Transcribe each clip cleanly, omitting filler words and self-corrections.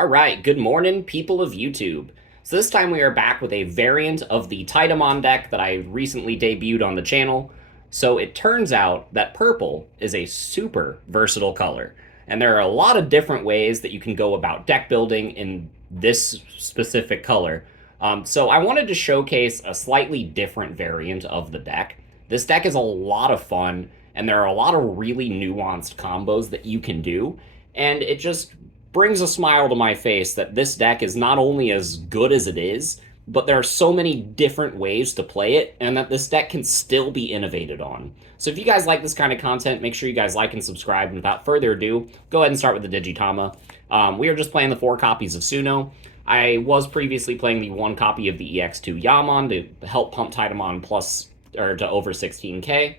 All right, good morning, people of YouTube. So this time we are back with a variant of the Titamon deck that I recently debuted on the channel. So it turns out that purple is a super versatile color, and there are a lot of different ways that you can go about deck building in this specific color. So I wanted to showcase a slightly different variant of the deck. This deck is a lot of fun, and there are a lot of really nuanced combos that you can do, and it just brings a smile to my face that this deck is not only as good as it is, but there are so many different ways to play it, and that this deck can still be innovated on. So if you guys like this kind of content, make sure you guys like and subscribe. And without further ado, go ahead and start with the Digitama. We are just playing the 4 copies of Suno. I was previously playing the 1 copy of the EX2 Yaman to help pump Titamon plus, or to over 16k.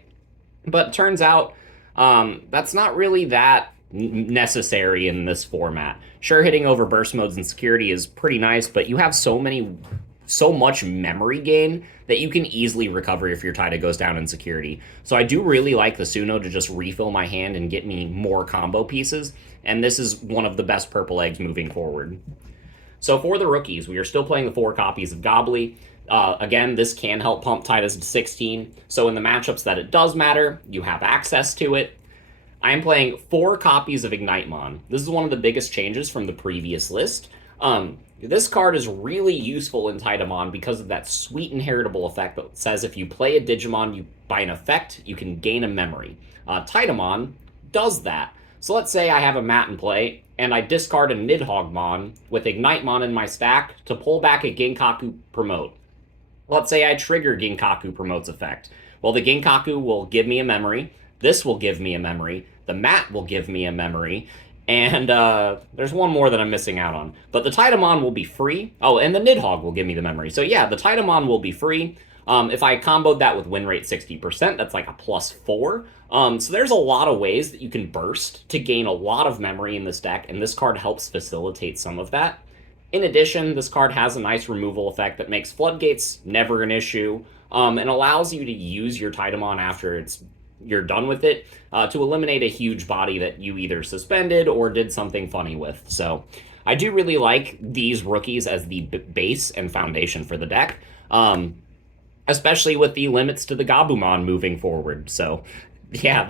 But it turns out that's not really that necessary in this format. Sure, hitting over burst modes and security is pretty nice, but you have so much memory gain that you can easily recover if your Tida goes down in security. So I do really like the Suno to just refill my hand and get me more combo pieces, and this is one of the best purple eggs moving forward. So for the rookies, we are still playing the 4 copies of Gobbly. Again, this can help pump Tidas to 16, so in the matchups that it does matter, you have access to it. I am playing 4 copies of Ignitemon. This is one of the biggest changes from the previous list. This card is really useful in Titamon because of that sweet inheritable effect that says if you play a Digimon by an effect, you can gain a memory. Titamon does that. So let's say I have a mat in play, and I discard a Nidhoggmon with Ignitemon in my stack to pull back a Ginkaku Promote. Let's say I trigger Ginkaku Promote's effect. Well, the Ginkaku will give me a memory. This will give me a memory. The mat will give me a memory. And there's one more that I'm missing out on. But the Titamon will be free. Oh, and the Nidhogg will give me the memory. So yeah, the Titamon will be free. If I comboed that with win rate 60%, that's like a +4. So there's a lot of ways that you can burst to gain a lot of memory in this deck, and this card helps facilitate some of that. In addition, this card has a nice removal effect that makes Floodgates never an issue, and allows you to use your Titamon after you're done with it, to eliminate a huge body that you either suspended or did something funny with. So I do really like these rookies as the base and foundation for the deck, especially with the limits to the Gabumon moving forward. So yeah,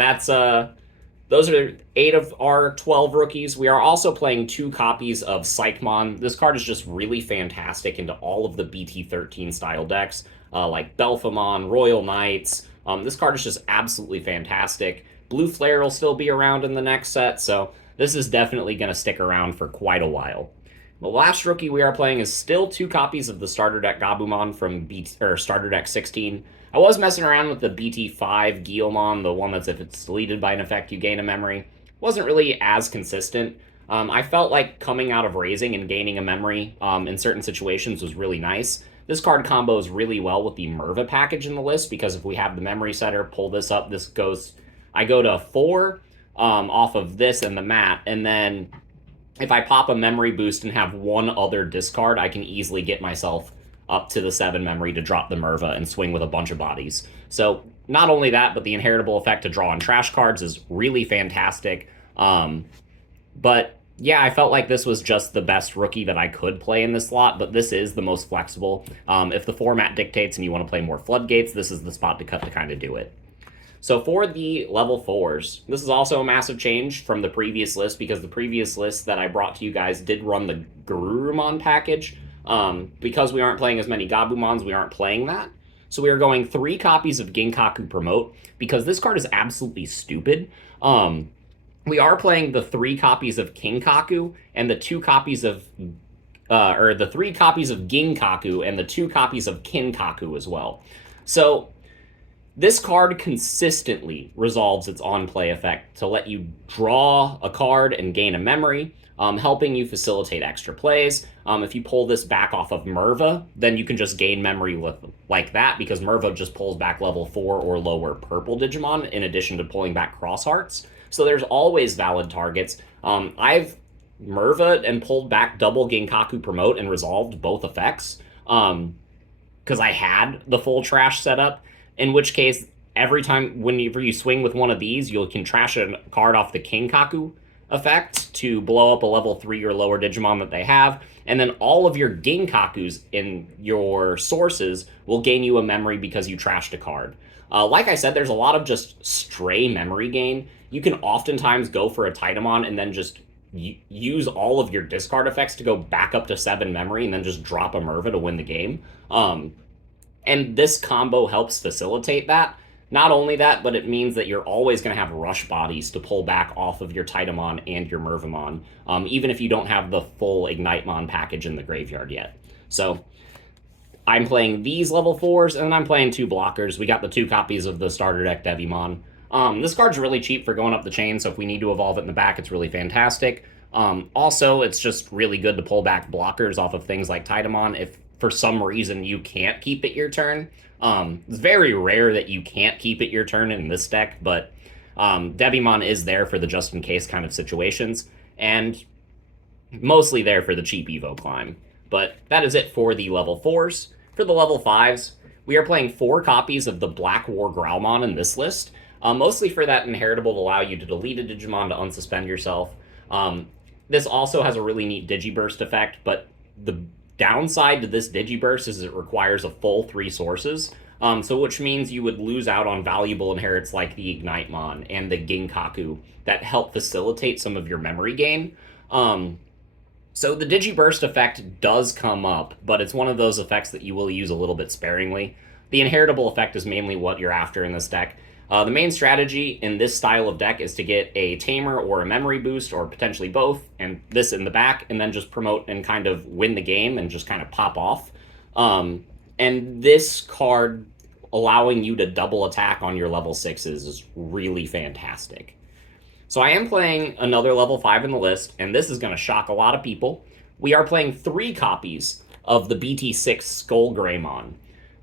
those are 8 of our 12 rookies. We are also playing 2 copies of Psychmon. This card is just really fantastic into all of the Bt13 style decks, like Belphamon, Royal Knights. This card is just absolutely fantastic. Blue Flare will still be around in the next set, so this is definitely going to stick around for quite a while. The last rookie we are playing is still 2 copies of the starter deck Gabumon from starter deck 16. I was messing around with the BT5 Guiomon, the one that's if it's deleted by an effect you gain a memory. Wasn't really as consistent. I felt like coming out of raising and gaining a memory in certain situations was really nice. This card combos really well with the Merva package in the list, because if we have the memory setter, pull this up, I go to 4 off of this and the mat, and then if I pop a memory boost and have one other discard, I can easily get myself up to the 7 memory to drop the Merva and swing with a bunch of bodies. So not only that, but the inheritable effect to draw on trash cards is really fantastic. But yeah, I felt like this was just the best rookie that I could play in this slot, but this is the most flexible. If the format dictates and you want to play more Floodgates, this is the spot to cut to kind of do it. So for the level 4s, this is also a massive change from the previous list, because the previous list that I brought to you guys did run the Garurumon package. Because we aren't playing as many Gabumons, we aren't playing that. So we are going 3 copies of Ginkaku Promote, because this card is absolutely stupid. We are playing the 3 copies of Kinkaku and the 2 copies of, or the 3 copies of Ginkaku and the 2 copies of Kinkaku as well. So this card consistently resolves its on-play effect to let you draw a card and gain a memory, helping you facilitate extra plays. If you pull this back off of Merva, then you can just gain memory like that, because Merva just pulls back level 4 or lower purple Digimon, in addition to pulling back Cross Hearts. So there's always valid targets. I've Merva and pulled back double Ginkaku Promote and resolved both effects, because I had the full trash setup, in which case every time whenever you swing with one of these, you can trash a card off the Kinkaku effect to blow up a level 3 or lower Digimon that they have, and then all of your Ginkakus in your sources will gain you a memory because you trashed a card. Like I said, there's a lot of just stray memory gain. You can oftentimes go for a Titamon and then just use all of your discard effects to go back up to 7 memory and then just drop a Merva to win the game. And this combo helps facilitate that. Not only that, but it means that you're always going to have rush bodies to pull back off of your Titamon and your Mervamon, even if you don't have the full Ignitemon package in the graveyard yet. So I'm playing these level 4s, and then I'm playing 2 blockers. We got the 2 copies of the starter deck Devimon. This card's really cheap for going up the chain, so if we need to evolve it in the back, it's really fantastic. Also, it's just really good to pull back blockers off of things like Titamon if for some reason you can't keep it your turn. It's very rare that you can't keep it your turn in this deck, but Devimon is there for the just-in-case kind of situations, and mostly there for the cheap Evo climb. But that is it for the level 4s. For the level 5s, we are playing 4 copies of the Black War Growlmon in this list, mostly for that inheritable to allow you to delete a Digimon to unsuspend yourself. This also has a really neat Digiburst effect, but the downside to this Digiburst is it requires a full 3 sources, so which means you would lose out on valuable inherits like the Ignitemon and the Ginkaku that help facilitate some of your memory gain. So the Digiburst effect does come up, but it's one of those effects that you will use a little bit sparingly. The inheritable effect is mainly what you're after in this deck. The main strategy in this style of deck is to get a Tamer or a Memory Boost, or potentially both, and this in the back, and then just promote and kind of win the game and just kind of pop off. And this card allowing you to double attack on your level 6s is really fantastic. So I am playing another level 5 in the list, and this is going to shock a lot of people. We are playing 3 copies of the BT6 Skull Greymon.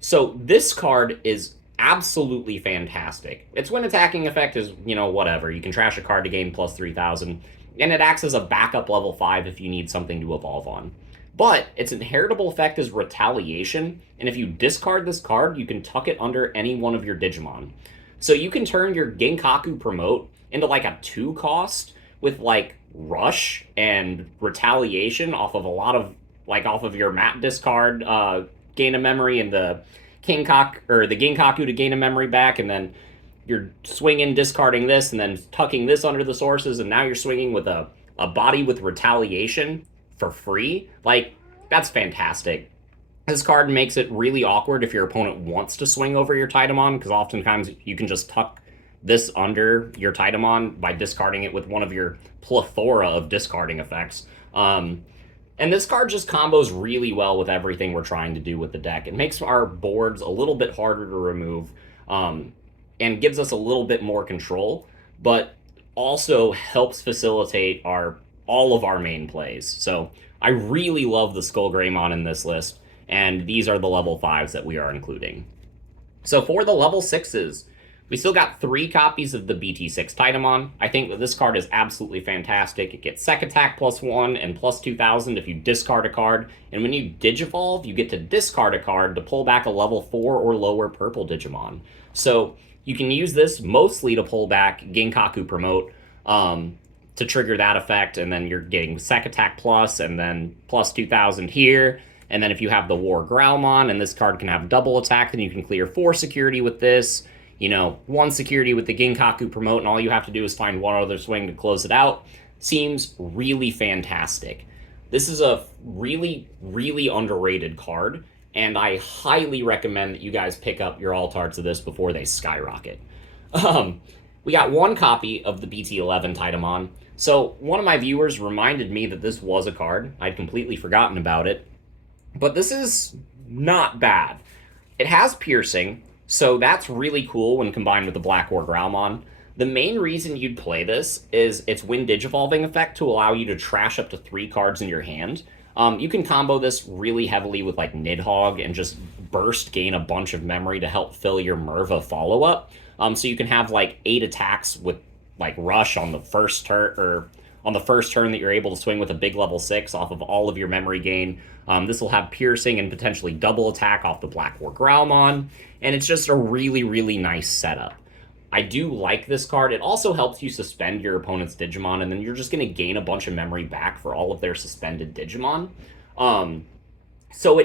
So this card is absolutely fantastic. Its when attacking effect is, whatever. You can trash a card to gain plus 3,000, and it acts as a backup level 5 if you need something to evolve on. But its inheritable effect is Retaliation, and if you discard this card, you can tuck it under any one of your Digimon. So you can turn your Ginkaku Promote into like a 2 cost with like Rush and Retaliation off of a lot of, off of your map discard, gain a memory, and the Ginkaku to gain a memory back, and then you're swinging, discarding this, and then tucking this under the sources, and now you're swinging with a body with Retaliation for free. That's fantastic. This card makes it really awkward if your opponent wants to swing over your Titamon, because oftentimes you can just tuck this under your Titamon by discarding it with one of your plethora of discarding effects. And this card just combos really well with everything we're trying to do with the deck. It makes our boards a little bit harder to remove, and gives us a little bit more control, but also helps facilitate all of our main plays. So I really love the Skull Greymon in this list, and these are the level 5s that we are including. So for the level 6s, we still got 3 copies of the BT6 Titamon. I think that this card is absolutely fantastic. It gets Sec Attack +1 and plus 2,000 if you discard a card, and when you Digivolve, you get to discard a card to pull back a level 4 or lower purple Digimon. So you can use this mostly to pull back Ginkaku Promote, to trigger that effect, and then you're getting Sec Attack Plus, and then plus 2,000 here. And then if you have the War Growlmon, and this card can have double attack, then you can clear 4 security with this. 1 security with the Ginkaku Promote, and all you have to do is find one other swing to close it out. Seems really fantastic. This is a really, really underrated card, and I highly recommend that you guys pick up your Altards of this before they skyrocket. We got 1 copy of the BT11 Titamon. So one of my viewers reminded me that this was a card. I'd completely forgotten about it. But this is not bad. It has piercing, so that's really cool when combined with the Black War Growlmon. The main reason you'd play this is its Wind Digivolving effect to allow you to trash up to 3 cards in your hand. You can combo this really heavily with Nidhogg and just burst gain a bunch of memory to help fill your Merva follow-up. So you can have 8 attacks with Rush on the first turn, or on the first turn that you're able to swing with a big level 6 off of all of your memory gain. This will have piercing and potentially double attack off the Black War Growlmon, and it's just a really, really nice setup. I do like this card. It also helps you suspend your opponent's Digimon, and then you're just going to gain a bunch of memory back for all of their suspended Digimon. Um, so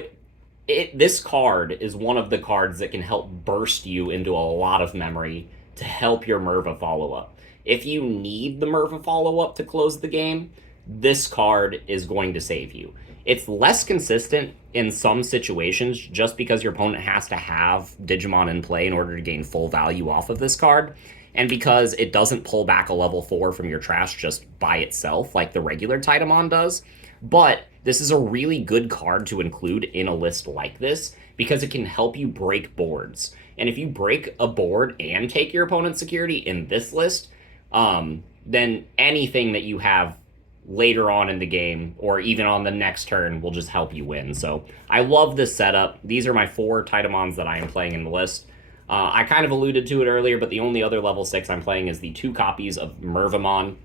this card is one of the cards that can help burst you into a lot of memory to help your Merva follow up. If you need the Merva follow up to close the game, this card is going to save you. It's less consistent in some situations just because your opponent has to have Digimon in play in order to gain full value off of this card, and because it doesn't pull back a level 4 from your trash just by itself like the regular Titamon does. But this is a really good card to include in a list like this because it can help you break boards. And if you break a board and take your opponent's security in this list, then anything that you have later on in the game or even on the next turn will just help you win. So I love this setup. These are my 4 Titamons that I am playing in the list. I kind of alluded to it earlier, but the only other level 6 I'm playing is the 2 copies of Mervamon.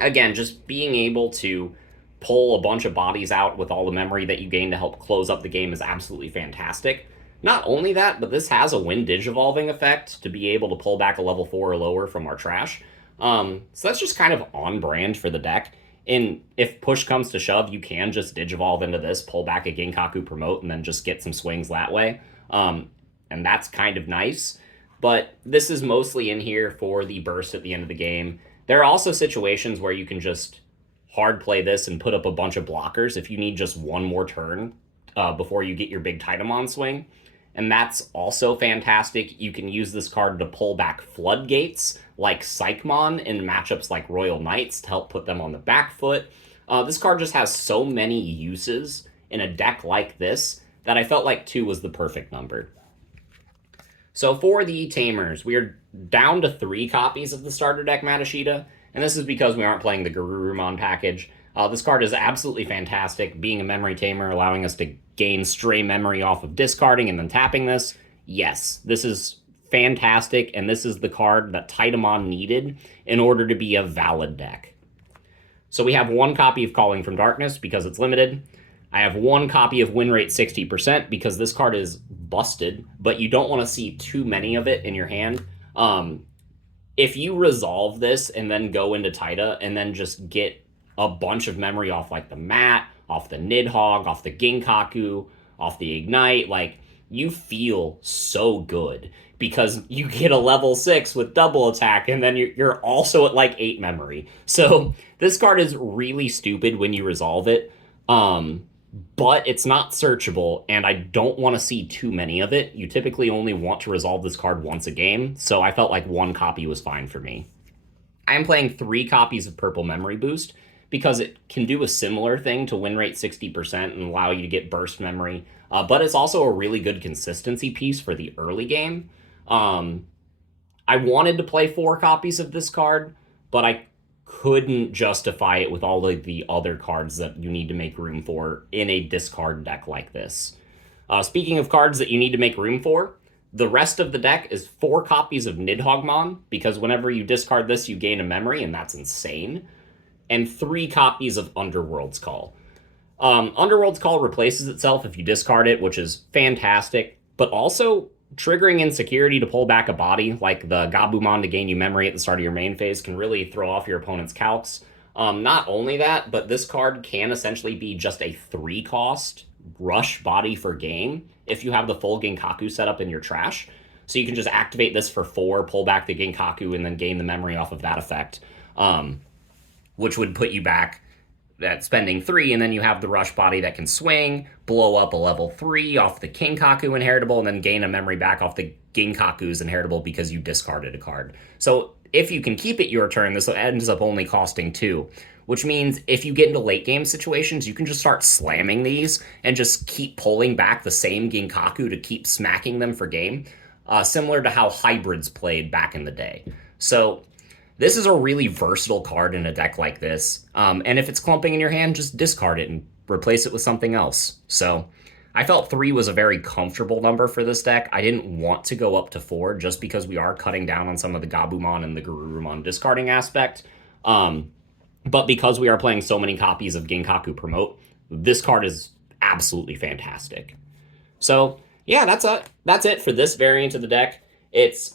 Again, just being able to pull a bunch of bodies out with all the memory that you gain to help close up the game is absolutely fantastic. Not only that, but this has a Wind Digivolving effect to be able to pull back a level 4 or lower from our trash. So that's just kind of on brand for the deck. And if push comes to shove, you can just Digivolve into this, pull back a Ginkaku Promote, and then just get some swings that way. And that's kind of nice. But this is mostly in here for the burst at the end of the game. There are also situations where you can just hard play this and put up a bunch of blockers if you need just one more turn before you get your big Titamon swing. And that's also fantastic. You can use this card to pull back Floodgates like Psychmon in matchups like Royal Knights to help put them on the back foot. This card just has so many uses in a deck like this that I felt like 2 was the perfect number. So for the Tamers, we are down to 3 copies of the starter deck Matashita, and this is because we aren't playing the Garurumon package. This card is absolutely fantastic, being a memory tamer, allowing us to gain stray memory off of discarding and then tapping this. Yes, this is fantastic, and this is the card that Titamon needed in order to be a valid deck. So we have 1 copy of Calling from Darkness because it's limited. I have 1 copy of Win Rate 60% because this card is busted, but you don't want to see too many of it in your hand. If you resolve this and then go into Tita and then just get a bunch of memory off like the Mat, off the Nidhogg, off the Ginkaku, off the Ignite, like, you feel so good because you get a level 6 with double attack and then you're also at like 8 memory. So this card is really stupid when you resolve it, but it's not searchable and I don't want to see too many of it. You typically only want to resolve this card once a game, so I felt like 1 copy was fine for me. I am playing 3 copies of Purple Memory Boost because it can do a similar thing to Win Rate 60% and allow you to get burst memory, but it's also a really good consistency piece for the early game. I wanted to play 4 copies of this card, but I couldn't justify it with all of the other cards that you need to make room for in a discard deck like this. Speaking of cards that you need to make room for, the rest of the deck is 4 copies of Nidhoggmon, because whenever you discard this, you gain a memory, and that's insane. And 3 copies of Underworld's Call. Underworld's Call replaces itself if you discard it, which is fantastic, but also triggering insecurity to pull back a body, like the Gabumon to gain you memory at the start of your main phase, can really throw off your opponent's calcs. Not only that, but this card can essentially be just a 3-cost rush body for game if you have the full Ginkaku set up in your trash. So you can just activate this for 4, pull back the Ginkaku, and then gain the memory off of that effect, which would put you back at spending 3, and then you have the rush body that can swing, blow up a level 3 off the Kinkaku inheritable, and then gain a memory back off the Ginkaku's inheritable because you discarded a card. So if you can keep it your turn, this ends up only costing 2, which means if you get into late game situations, you can just start slamming these and just keep pulling back the same Ginkaku to keep smacking them for game, similar to how hybrids played back in the day. So this is a really versatile card in a deck like this, and if it's clumping in your hand, just discard it and replace it with something else. So I felt 3 was a very comfortable number for this deck. I didn't want to go up to 4 just because we are cutting down on some of the Gabumon and the Garurumon discarding aspect, but because we are playing so many copies of Ginkaku Promote, this card is absolutely fantastic. So yeah, that's it for this variant of the deck. It's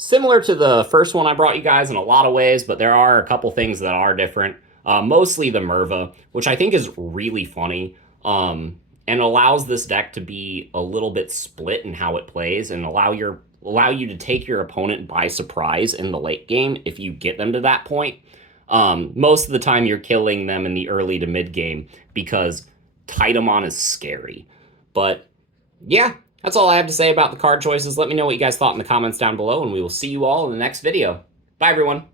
similar to the first one I brought you guys in a lot of ways, but there are a couple things that are different. Mostly the Merva, which I think is really funny, and allows this deck to be a little bit split in how it plays and allow you to take your opponent by surprise in the late game if you get them to that point. Most of the time, you're killing them in the early to mid game because Titamon is scary. But yeah, that's all I have to say about the card choices. Let me know what you guys thought in the comments down below, and we will see you all in the next video. Bye, everyone.